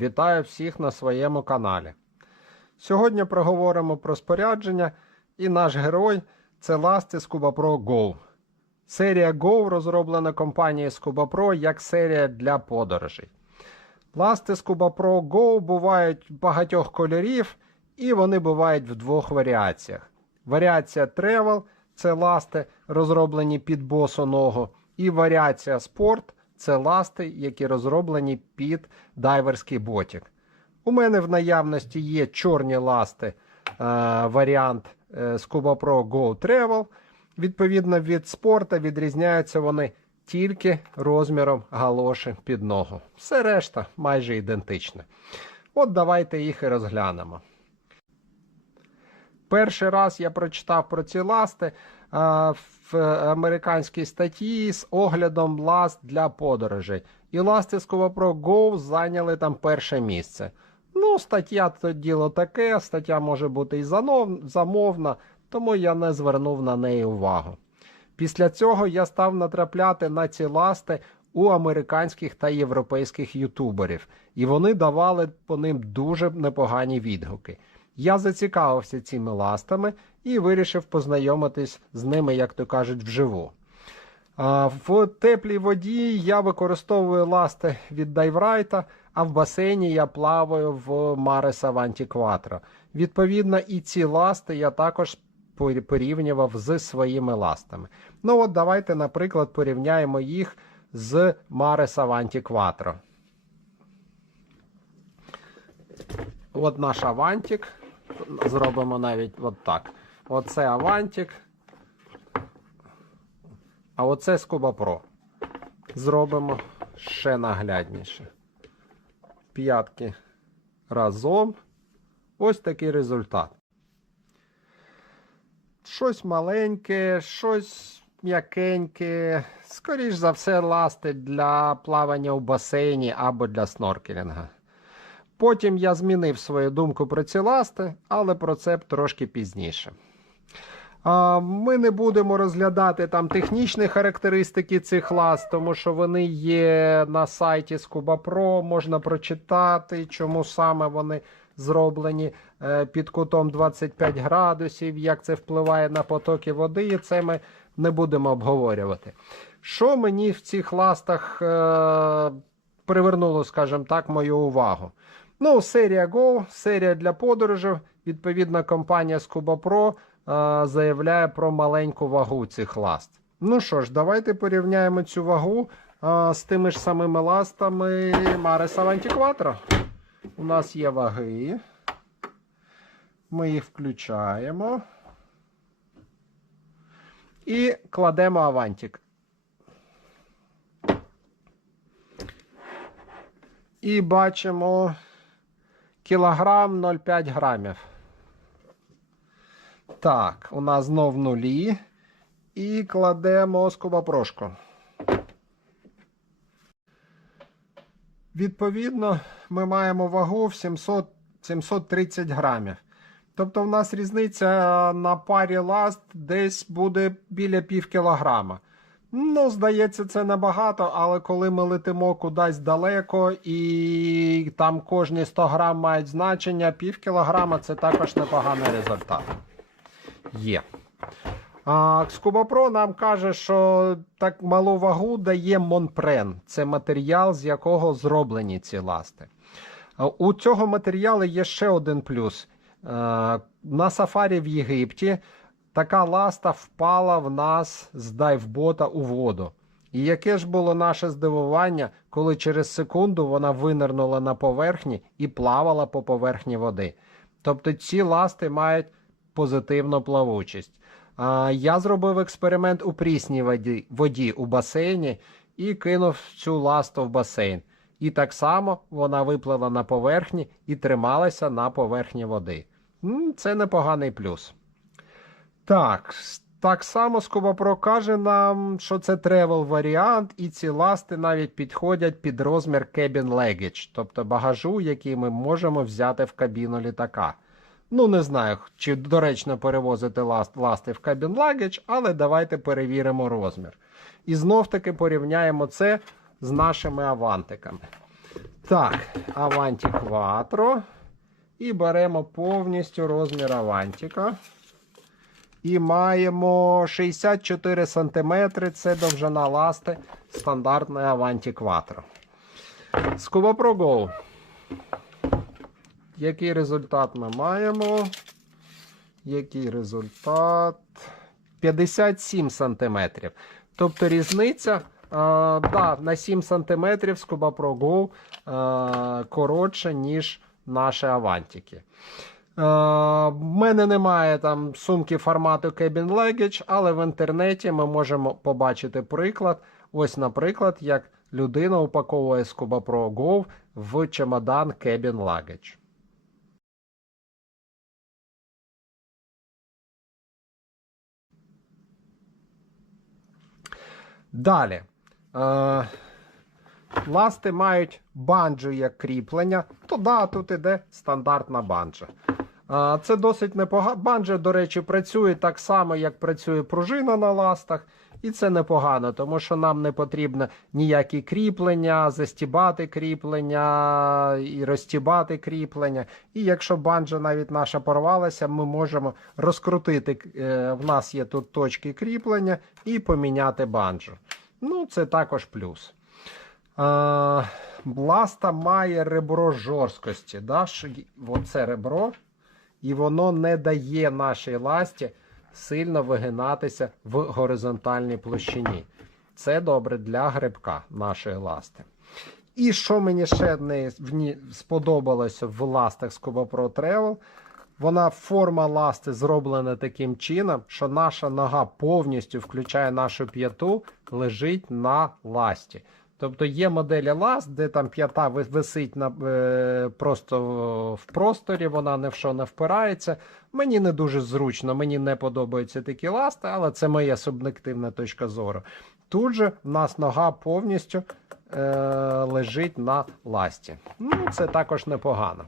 Вітаю всіх на своєму каналі. Сьогодні проговоримо про спорядження, і наш герой це ласти з CubaPro Go. Серія Go розроблена компанією CubaPro як серія для подорожей. Ласти з CubaPro Go бувають багатьох кольорів, і вони бувають в двох варіаціях. Варіація Travel це ласти, розроблені під босу ногу, і варіація Sport це ласти, які розроблені під дайверський ботик. У мене в наявності є чорні ласти, е, варіант е, з CubaPro Go Travel. Відповідно від спорта відрізняються вони тільки розміром галоші під ногу. Все решта майже ідентичне. От давайте їх і розглянемо. Перший раз я прочитав про ці ласти в американській статті з оглядом ласт для подорожей. І ласти з CubaPro Go зайняли там перше місце. Ну, стаття то діло таке, стаття може бути і замовна, тому я не звернув на неї увагу. Після цього я став натрапляти на ці ласти у американських та європейських ютуберів, і вони давали по ним дуже непогані відгуки. Я зацікавився цими ластами і вирішив познайомитись з ними, як то кажуть, вживу. В теплій воді я використовую ласти від Дайврайта, а в басейні я плаваю в Mare Savanti Quattro. Відповідно, і ці ласти я також порівнював з своїми ластами. Ну от давайте, наприклад, порівняємо їх з Mare Savanti Quattro. От наш Авантик. Зробимо навіть от так. Оце Авантик. А оце Cuba Pro. Зробимо ще наглядніше. П'ятки разом. Ось такий результат. Щось маленьке, щось м'якеньке. Скоріш за все, ласти для плавання у басейні або для сноркелінга. Потім я змінив свою думку про ці ласти, але про це трошки пізніше. Ми не будемо розглядати там технічні характеристики цих ласт, тому що вони є на сайті Pro, можна прочитати, чому саме вони зроблені е, під кутом 25 градусів, як це впливає на потоки води, і це ми не будемо обговорювати. Що мені в цих ластах е, привернуло, скажімо так, мою увагу? Ну, серія Go, серія для подорожів. Відповідно, компанія Scuba Pro е, заявляє про маленьку вагу цих ласт. Ну що ж, давайте порівняємо цю вагу е, з тими ж самими ластами Mare Savanti Quattro. У нас є ваги. Ми їх включаємо. І кладемо авантик. І бачимо кілограм 0,5 грамів. Так, у нас знов нулі. І кладемо скобопрошку. Відповідно, ми маємо вагу в 700, 730 грамів. Тобто, в нас різниця на парі ласт десь буде біля пів кілограма. Ну, здається, це небагато, але коли ми летимо кудись далеко і там кожні 100 грам мають значення, пів кілограма це також непоганий результат. Є. А, нам каже, що так малу вагу дає Монпрен. Це матеріал, з якого зроблені ці ласти. У цього матеріалу є ще один плюс. На сафарі в Єгипті така ласта впала в нас з дайвбота у воду. І яке ж було наше здивування, коли через секунду вона винирнула на поверхні і плавала по поверхні води. Тобто ці ласти мають позитивну плавучість. А, Я зробив експеримент у прісній воді, воді у басейні і кинув цю ласту в басейн. І так само вона виплила на поверхні і трималася на поверхні води. Це непоганий плюс. Так, так само Скобапро каже нам, що це тревел варіант, і ці ласти навіть підходять під розмір cabin luggage, тобто багажу, який ми можемо взяти в кабіну літака. Ну, не знаю, чи доречно перевозити ласт, ласти в cabin luggage, але давайте перевіримо розмір. І знов таки порівняємо це з нашими авантиками. Так, Аванті Quattro. І беремо повністю розмір Авантіка. І маємо 64 см. Це довжина ласти стандартної Avanti Quattro. Scuba Pro Go. Який результат ми маємо? Який результат? 57 см. Тобто різниця е, да, на 7 см Scuba Pro Go е, коротша, ніж наші авантики. Е, в мене немає там сумки формату Cabin Luggage, але в інтернеті ми можемо побачити приклад. Ось, наприклад, як людина упаковує Scuba Pro Go в чемодан Cabin Luggage. Далі. Е, ласти мають банджу як кріплення, то да, тут іде стандартна банджа. Це досить непогано. Банджа, до речі, працює так само, як працює пружина на ластах. І це непогано, тому що нам не потрібно ніякі кріплення, застібати кріплення і розтібати кріплення. І якщо банджа навіть наша порвалася, ми можемо розкрутити. е, В нас є тут точки кріплення і поміняти банджу. Ну, це також плюс. Ласта має ребро жорсткості. Да? Оце ребро, і воно не дає нашій ласті сильно вигинатися в горизонтальній площині. Це добре для грибка нашої ласти. І що мені ще не сподобалося в ластах Scuba Pro Travel, вона форма ласти зроблена таким чином, що наша нога повністю включає нашу п'яту, лежить на ласті. Тобто є моделі ласт, де там п'ята висить на, е, просто в просторі, вона ні в що не впирається. Мені не дуже зручно, мені не подобаються такі ласти, але це моя суб'єктивна точка зору. Тут же в нас нога повністю е, лежить на ласті. Ну, це також непогано.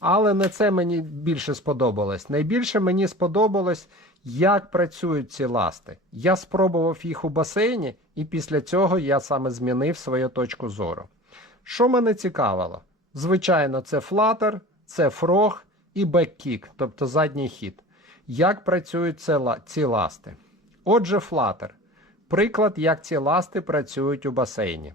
Але не це мені більше сподобалось. Найбільше мені сподобалось, як працюють ці ласти. Я спробував їх у басейні, і після цього я саме змінив свою точку зору. Що мене цікавило? Звичайно, це флатер, це фрог і беккік, тобто задній хід. Як працюють ці ласти? Отже, флатер. Приклад, як ці ласти працюють у басейні.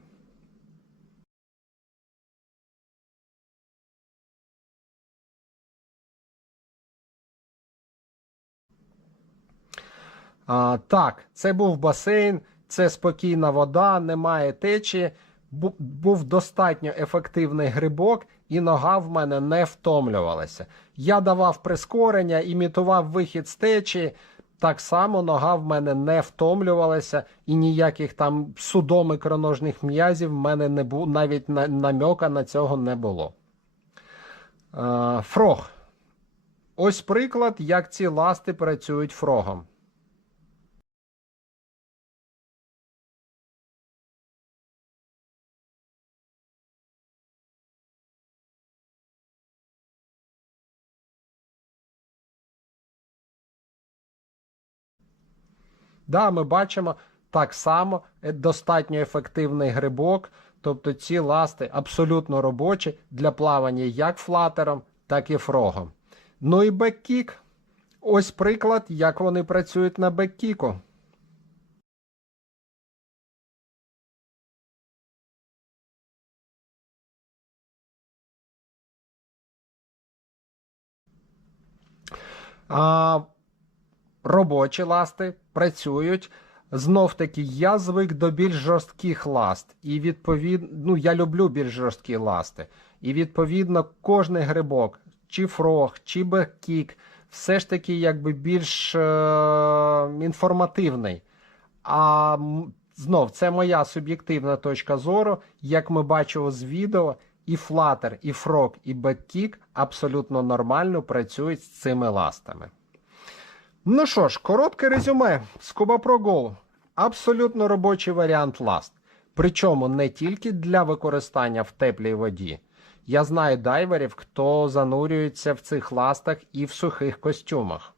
А, так, це був басейн, це спокійна вода, немає течії. Був достатньо ефективний грибок, і нога в мене не втомлювалася. Я давав прискорення, імітував вихід з течії. Так само нога в мене не втомлювалася, і ніяких там судомикроножних м'язів в мене не було, навіть на, намьока на цього не було. Е, фрог. Ось приклад, як ці ласти працюють фрогом. Да, ми бачимо так само е, достатньо ефективний грибок. Тобто ці ласти абсолютно робочі для плавання як флатером, так і фрогом. Ну і беккік. Ось приклад, як вони працюють на беккіку. А, робочі ласти працюють. Знов таки, я звик до більш жорстких ласт. І відповідно, ну я люблю більш жорсткі ласти. І відповідно, кожний грибок, чи фрог, чи беккік, все ж таки якби більш е- інформативний. А знов, це моя суб'єктивна точка зору. Як ми бачимо з відео, і Flutter, і Frog, і Backkick абсолютно нормально працюють з цими ластами. Ну що ж, коротке резюме. Scuba Pro Go. Абсолютно робочий варіант ласт. Причому не тільки для використання в теплій воді. Я знаю дайверів, хто занурюється в цих ластах і в сухих костюмах.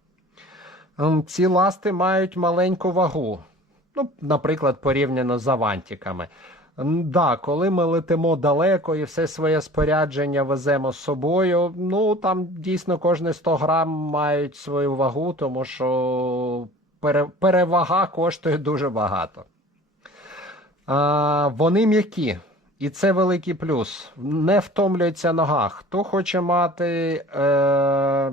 Ці ласти мають маленьку вагу. Ну, наприклад, порівняно з авантиками. Да, коли ми летимо далеко і все своє спорядження веземо з собою, ну там дійсно кожні 100 грам мають свою вагу, тому що пере- перевага коштує дуже багато. А, вони м'які, і це великий плюс. Не втомлюється нога. Хто хоче мати е,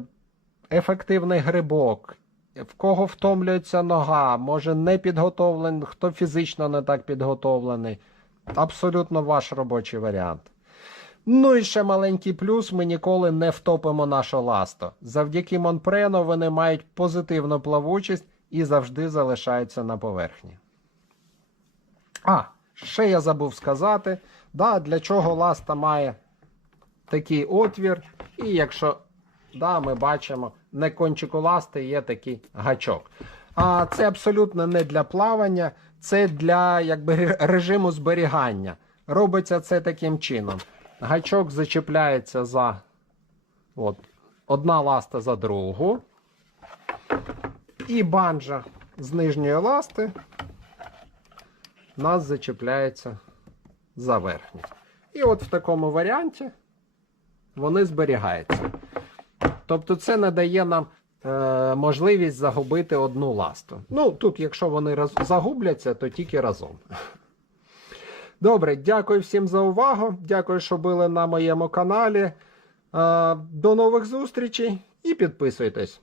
ефективний грибок, в кого втомлюється нога, може не підготовлений, хто фізично не так підготовлений. Абсолютно ваш робочий варіант. Ну і ще маленький плюс: ми ніколи не втопимо нашу ласту. Завдяки Монпрену вони мають позитивну плавучість і завжди залишаються на поверхні. А, ще я забув сказати, да, для чого ласта має такий отвір. І якщо да, ми бачимо, на кончику ласти є такий гачок. А це абсолютно не для плавання, це для якби, режиму зберігання. Робиться це таким чином. Гачок зачіпляється за от, одна ласта за другу. І банджа з нижньої ласти нас зачіпляється за верхню. І от в такому варіанті вони зберігаються. Тобто це надає нам е, можливість загубити одну ласту. Ну, тут, якщо вони раз... загубляться, то тільки разом. Добре, дякую всім за увагу. Дякую, що були на моєму каналі. Е, до нових зустрічей і підписуйтесь.